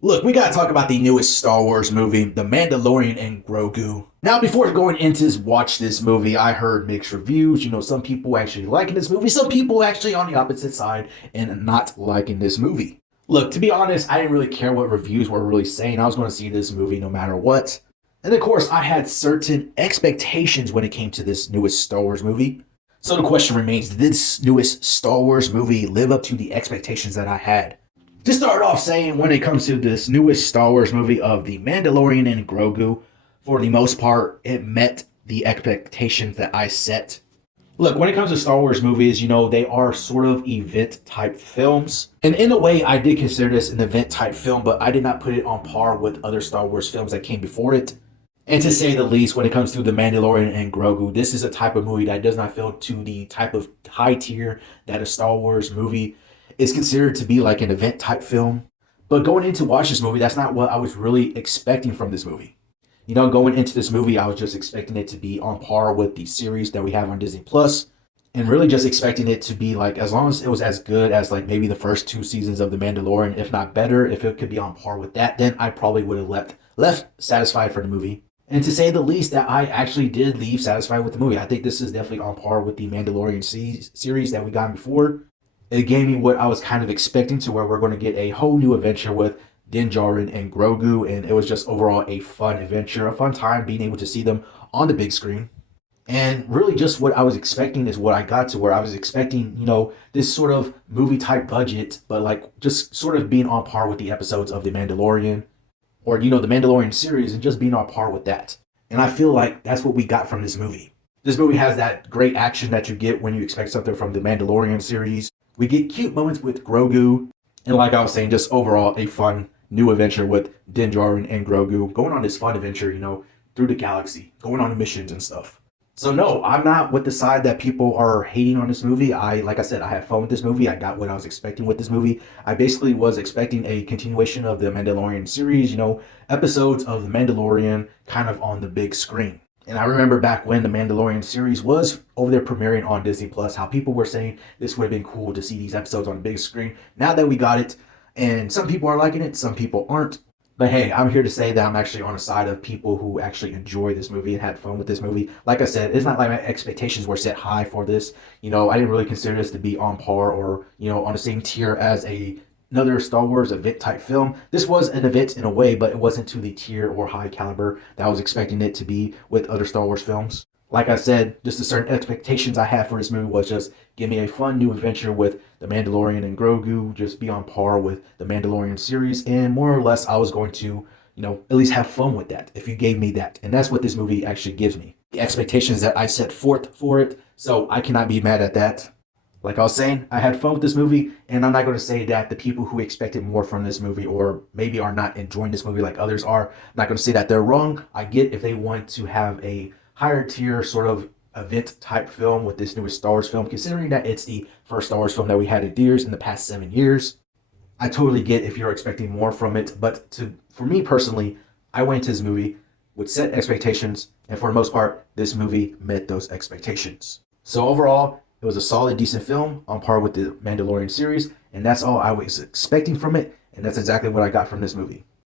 Look, we gotta talk about the newest Star Wars movie, The Mandalorian and Grogu. Now, before going into watch this movie, I heard mixed reviews. Some people actually liking this movie, some people actually on the opposite side and not liking this movie. Look, to be honest, I didn't really care what reviews were really saying. I was going to see this movie no matter what. And of course, I had certain expectations when it came to this newest Star Wars movie. So the question remains, did this newest Star Wars movie live up to the expectations that I had? To start off saying, when it comes to this newest Star Wars movie of The Mandalorian and Grogu, for the most part, it met the expectations that I set. Look, when it comes to Star Wars movies, they are sort of event type films. And in a way, I did consider this an event type film, but I did not put it on par with other Star Wars films that came before it. And to say the least, when it comes to The Mandalorian and Grogu, this is a type of movie that does not feel to the type of high tier that a Star Wars movie is considered to be, like an event type film. But going into watch this movie, that's not what I was really expecting from this movie. Going into this movie, I was just expecting it to be on par with the series that we have on Disney Plus, and really just expecting it to be like, as long as it was as good as like maybe the first two seasons of The Mandalorian, if not better, if it could be on par with that, then I probably would have left satisfied for the movie. And to say the least, that I actually did leave satisfied with the movie. I think this is definitely on par with the Mandalorian series that we got before. It gave me what I was kind of expecting, to where we're going to get a whole new adventure with Din Djarin and Grogu, and it was just overall a fun adventure, a fun time being able to see them on the big screen. And really just what I was expecting is what I got, to where I was expecting, this sort of movie type budget, but like just sort of being on par with the episodes of The Mandalorian, or, the Mandalorian series, and just being on par with that. And I feel like that's what we got from this movie. This movie has that great action that you get when you expect something from the Mandalorian series. We get cute moments with Grogu, and like I was saying, just overall a fun new adventure with Din Djarin and Grogu, going on this fun adventure, through the galaxy, going on missions and stuff. So no, I'm not with the side that people are hating on this movie. Like I said, I had fun with this movie. I got what I was expecting with this movie. I basically was expecting a continuation of the Mandalorian series, episodes of the Mandalorian kind of on the big screen. And I remember back when the Mandalorian series was over there premiering on Disney Plus, how people were saying this would have been cool to see these episodes on the big screen. Now that we got it, and some people are liking it, some people aren't. But hey, I'm here to say that I'm actually on the side of people who actually enjoy this movie and had fun with this movie. Like I said, it's not like my expectations were set high for this. I didn't really consider this to be on par or, on the same tier as another Star Wars event type film. This was an event in a way, but it wasn't to the tier or high caliber that I was expecting it to be with other Star Wars films. Like I said, just the certain expectations I had for this movie was just give me a fun new adventure with The Mandalorian and Grogu, just be on par with the Mandalorian series, and more or less I was going to, at least have fun with that if you gave me that. And that's what this movie actually gives me. The expectations that I set forth for it, so I cannot be mad at that. Like I was saying, I had fun with this movie, and I'm not going to say that the people who expected more from this movie or maybe are not enjoying this movie like others are, I'm not going to say that they're wrong. I get if they want to have a higher tier sort of event type film with this newest Star Wars film, considering that it's the first Star Wars film that we had in theaters in the past 7 years. I totally get if you're expecting more from it, but for me personally, I went into this movie with set expectations, and for the most part, this movie met those expectations. So overall, it was a solid, decent film on par with the Mandalorian series, and that's all I was expecting from it, and that's exactly what I got from this movie.